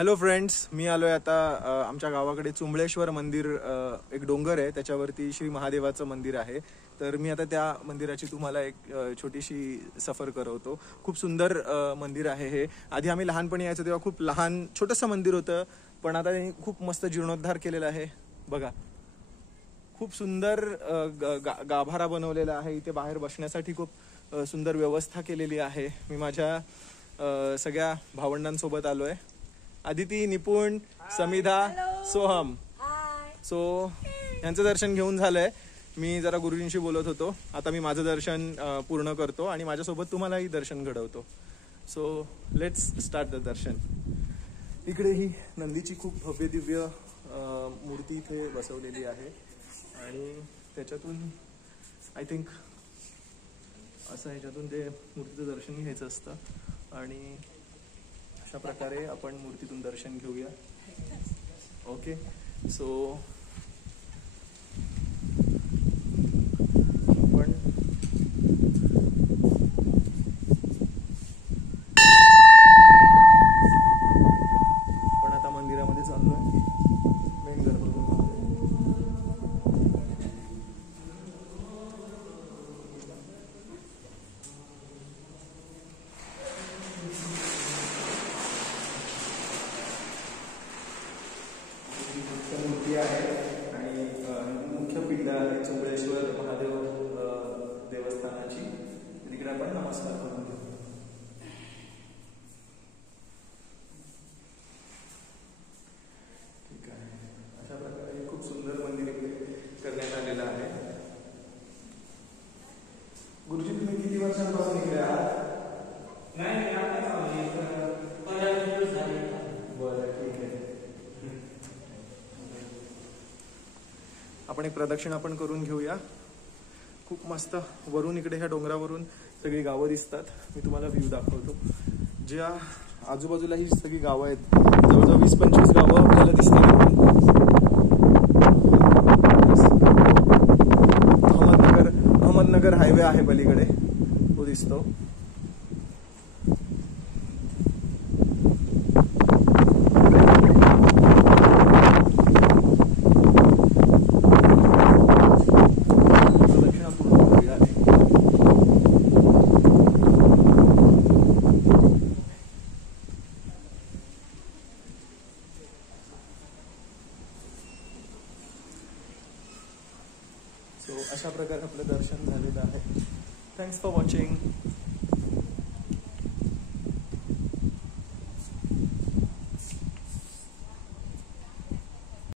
Hello friends, मी आलोय आता आमच्या गावाकडे चुंबळेश्वर मंदिर एक डोंगर आहे, त्याच्यावरती श्री महादेवाचं मंदिर आहे. तर मी आता त्या मंदिराची तुम्हाला एक छोटीशी सफर करवतो. खूप सुंदर मंदिर आहे हे. आधी आम्ही लहानपणी यायचो तेव्हा खूप लहान छोटंसं मंदिर होतं, पण आता खूप मस्त जीर्णोद्धार केलेला आहे. बघा, खूप सुंदर गाभारा बनवलेला आहे. इथे बाहेर बसण्यासाठी खूप सुंदर व्यवस्था केलेली आहे. मी माझ्या सगळ्या भावंडांसोबत आलोय. आदिती, निपुण, समिधा, सोहम. यांचं दर्शन घेऊन झालंय. मी जरा गुरुजींशी बोलत होतो. आता मी माझं दर्शन पूर्ण करतो आणि माझ्यासोबत तुम्हालाही दर्शन घडवतो. सो लेट्स स्टार्ट द दर्शन. इकडे ही नंदीची खूप भव्य दिव्य मूर्ती इथे बसवलेली आहे आणि त्याच्यातून आय थिंक असं ह्याच्यातून ते मूर्तीचं दर्शन घ्यायचं असतं आणि अशा प्रकारे आपण मूर्तीतून दर्शन घेऊया. ओके, सो आपण आता मंदिरामध्ये चाललोय. मेन गर्भगृह. मूर्ती आहे आणि मुख्य पिंड आहे चुंबळेश्वर महादेव देवस्थानाची. तिकडे आपण नमस्कार करून घेऊ. ठीक आहे, अशा प्रकारे खूप सुंदर मंदिर इकडे करण्यात आलेलं आहे. गुरुजी, तुम्ही किती वर्षांपासून इकडे आहात? बरं, ठीक आहे. आपण एक प्रदक्षिणा पण करून घेऊया. खूप मस्त वरून इकडे ह्या डोंगरावरून सगळी गावं दिसतात. मी तुम्हाला व्ह्यू दाखवतो. ज्या आजूबाजूला ही सगळी गावं आहेत, जवळजवळ 20-25 गावं आपल्याला दिसतात. अहमदनगर हायवे आहे पलीकडे, तो दिसतो. अशा प्रकारे आपलं दर्शन झालेलं आहे. Thanks for watching.